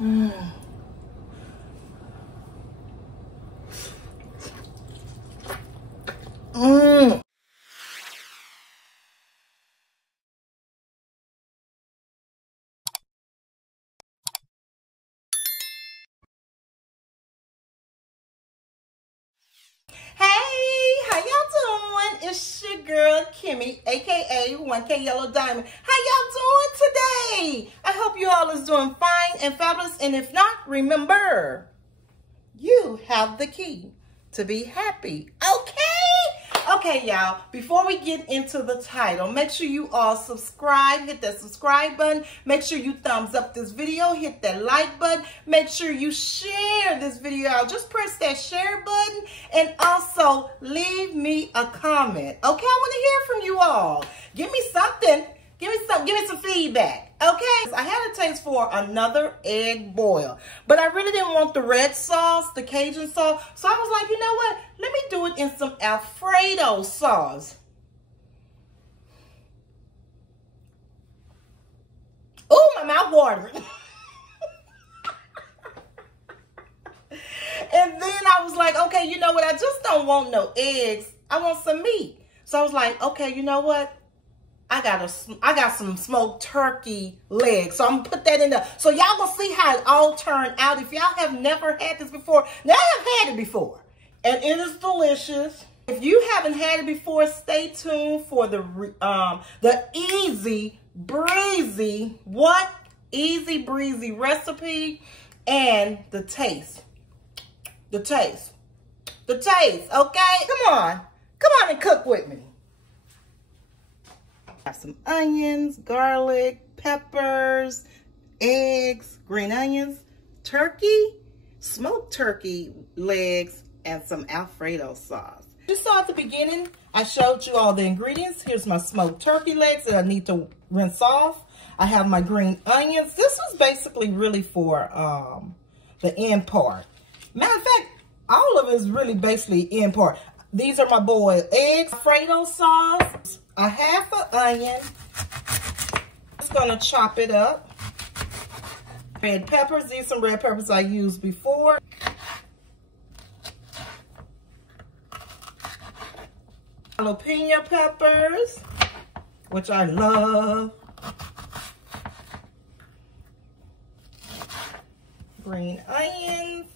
Mm. Mm. Hey, how y'all doing? It's your girl Kimmy, aka 1K Yellow Diamond. How y'all doing today? I hope you all is doing fine and fabulous. And if not, remember, you have the key to be happy. Okay, y'all, before we get into the title, make sure you all subscribe, hit that subscribe button. Make sure you thumbs up this video, hit that like button. Make sure you share this video out. Just press that share button and also leave me a comment. Okay, I want to hear from you all. Give me something. Give me some feedback. Okay, I had a taste for another egg boil, but I really didn't want the red sauce, the Cajun sauce. So I was like, you know what? Let me do it in some Alfredo sauce. Oh, my mouth watering. And then I was like, okay, you know what? I just don't want no eggs. I want some meat. So I was like, okay, you know what? I got some smoked turkey legs, so I'm gonna put that in there. So y'all gonna see how it all turned out. If y'all have never had this before, now I have had it before, and it is delicious. If you haven't had it before, stay tuned for the easy breezy recipe and the taste. Okay, come on and cook with me. Got some onions, garlic, peppers, eggs, green onions, turkey, smoked turkey legs, and some Alfredo sauce. You saw at the beginning, I showed you all the ingredients. Here's my smoked turkey legs that I need to rinse off. I have my green onions. This was basically really for the end part. Matter of fact, all of it is really basically end part. These are my boiled eggs, Alfredo sauce, a half an onion. Just gonna chop it up. Red peppers, these are some red peppers I used before. Jalapeno peppers, which I love. Green onions.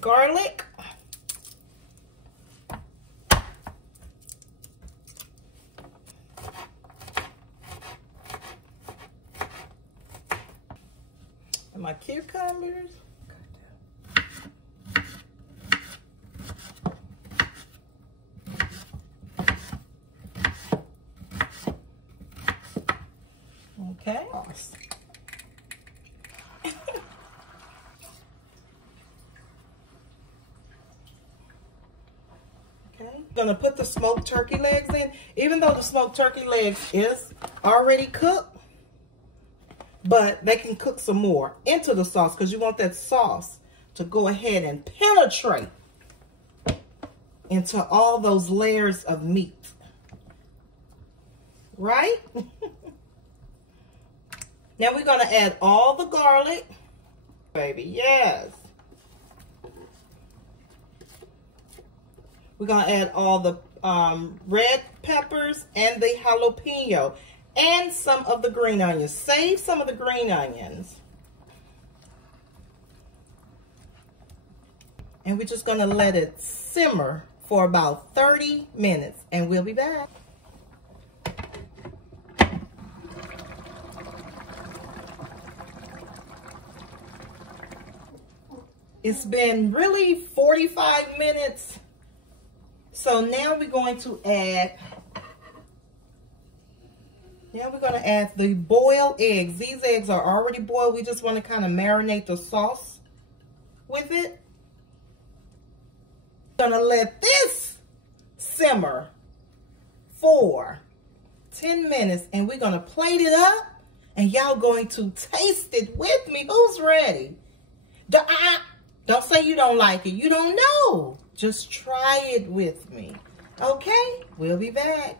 Garlic. And my cucumbers. Okay. Gonna put the smoked turkey legs in, even though the smoked turkey legs is already cooked, but they can cook some more into the sauce because you want that sauce to go ahead and penetrate into all those layers of meat, right? Now we're gonna add all the garlic, baby, yes. We're going to add all the red peppers and the jalapeno and some of the green onions. Save some of the green onions. And we're just going to let it simmer for about 30 minutes and we'll be back. It's been really 45 minutes. So now we're going to add, the boiled eggs. These eggs are already boiled. We just want to kind of marinate the sauce with it. Gonna let this simmer for 10 minutes and we're gonna plate it up and y'all going to taste it with me. Who's ready? Don't say you don't like it. You don't know. Just try it with me. Okay? We'll be back.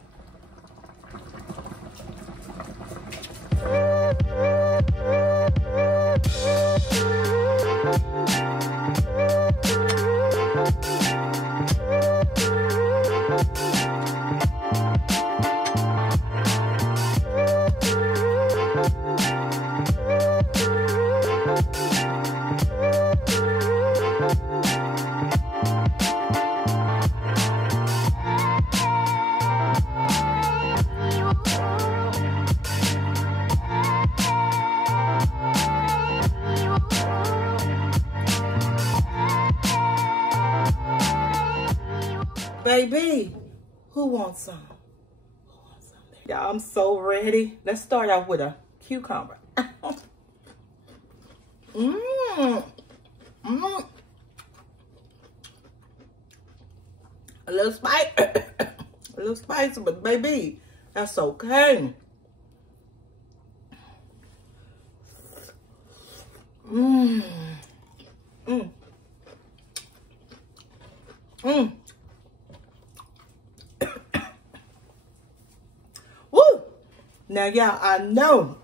baby, who wants some? Who wants some? Y'all, I'm so ready. Let's start off with a cucumber. Mmm. Mmm. A little spicy. A little spicy, but baby, that's okay. Mmm. Mmm. Mmm. Woo! Now, y'all, I know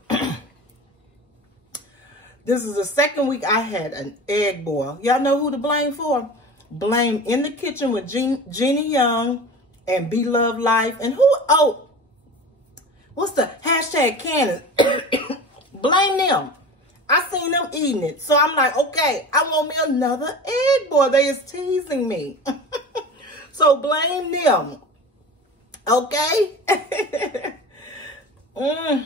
this is the second week I had an egg boil. Y'all know who to blame for? Blame In the Kitchen with Jeannie Young and Be Love Life. And who? Oh, what's the hashtag Cannon? Blame them. I seen them eating it. So I'm like, okay, I want me another egg boil. They is teasing me. So blame them. Okay? Mmm.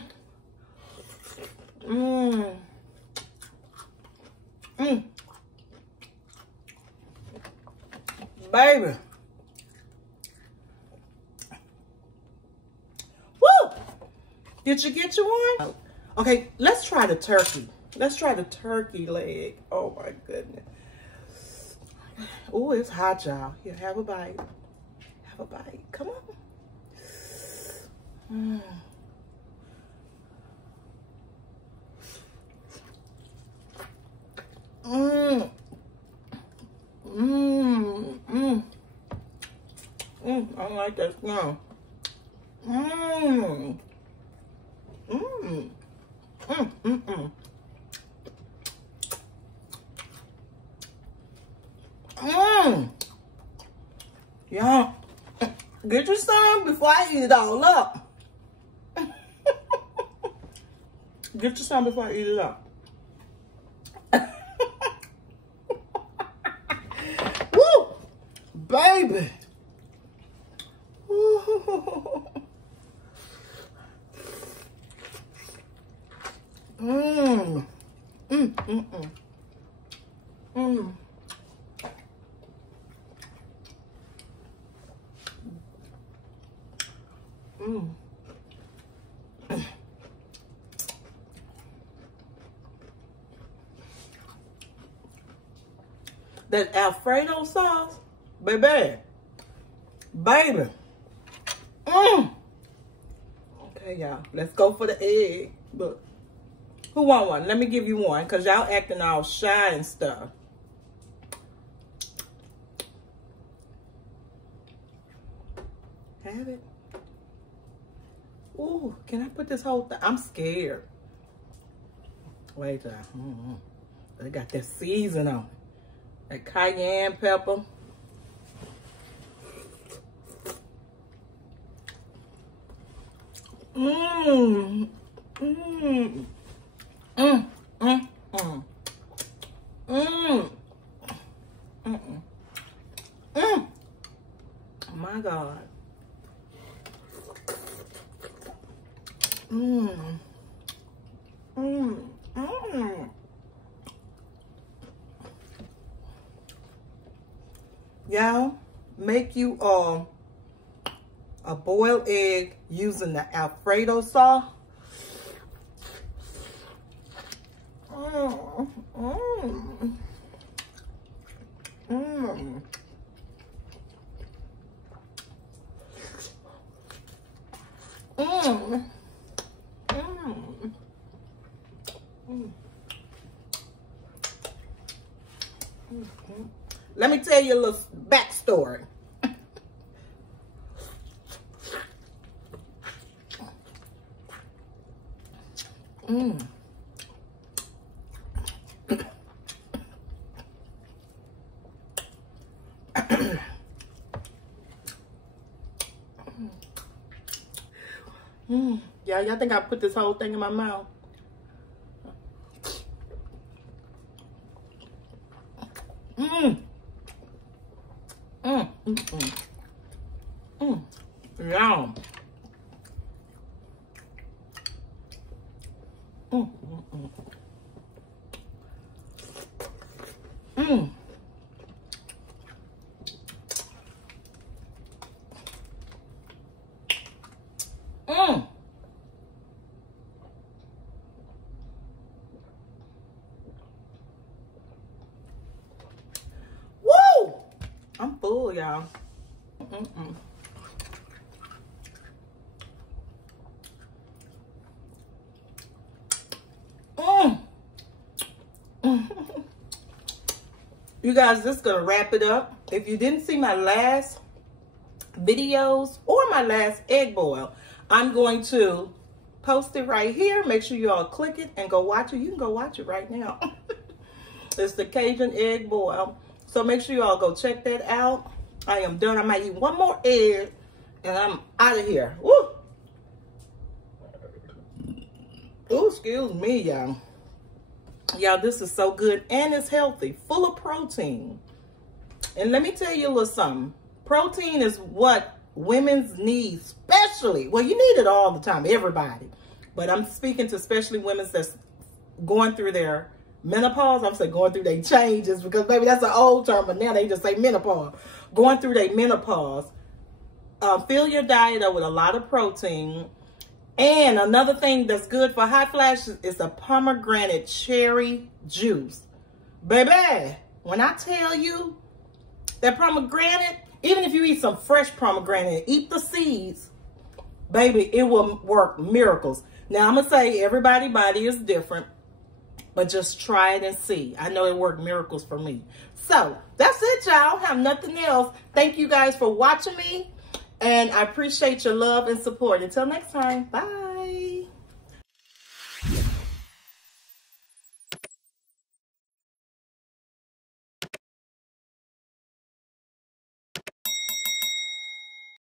Mmm. Mmm. Baby. Woo! Did you get your one? Okay, let's try the turkey. Let's try the turkey leg. Oh my goodness. Oh, it's hot, y'all. Here, have a bite. Have a bite. Come on. Mmm. Mmm. Mmm. Mmm. Mmm. I don't like that smell. Mmm. Mmm. Mmm. Mmm. Mmm. Mmm. Y'all, get your some before I eat it all up. Get your some before I eat it up. Woo! Baby. Woo. Mmm. Mmm. Mmm. Mmm. Mmm. That Alfredo sauce, baby. Baby. Mmm. Okay, y'all. Let's go for the egg. Look. Who want one? Let me give you one, because y'all acting all shy and stuff. Have it. Ooh, can I put this whole thing? I'm scared. Wait, they got that season on it. That cayenne pepper. Mmm. Mmm. Mmm. Mmm. Mmm. Mmm. Mmm. Mmm. My God. Mmm. Mmm. Mmm. Y'all, make you a boiled egg using the Alfredo sauce. Mmm. Mmm. Mmm. Mmm. Mmm. Mmm. Mm-hmm. Let me tell you a little backstory. Mmm. Y'all think I put this whole thing in my mouth? Mmm. Mmm. Mmm. Mmm. Yum. Mmm. Mmm. Mmm. full, y'all. You guys, this is gonna wrap it up. If you didn't see my last videos or my last egg boil, I'm going to post it right here. Make sure you all click it and go watch it. You can go watch it right now. It's the Cajun egg boil. So make sure you all go check that out. I am done. I might eat one more egg and I'm out of here. Woo! Ooh, excuse me, y'all. Y'all, this is so good and it's healthy, full of protein. And let me tell you a little something. Protein is what women's need, especially, well, you need it all the time, everybody. But I'm speaking to especially women that's going through their menopause. I'm saying going through their changes because maybe that's an old term, but now they just say menopause. Going through their menopause. Fill your diet up with a lot of protein. And another thing that's good for hot flashes is a pomegranate cherry juice. Baby, when I tell you that pomegranate, even if you eat some fresh pomegranate, eat the seeds, baby, it will work miracles. Now, I'm going to say everybody's body is different, but just try it and see. I know it worked miracles for me. So, that's it, y'all. Have nothing else. Thank you guys for watching me. And I appreciate your love and support. Until next time, bye.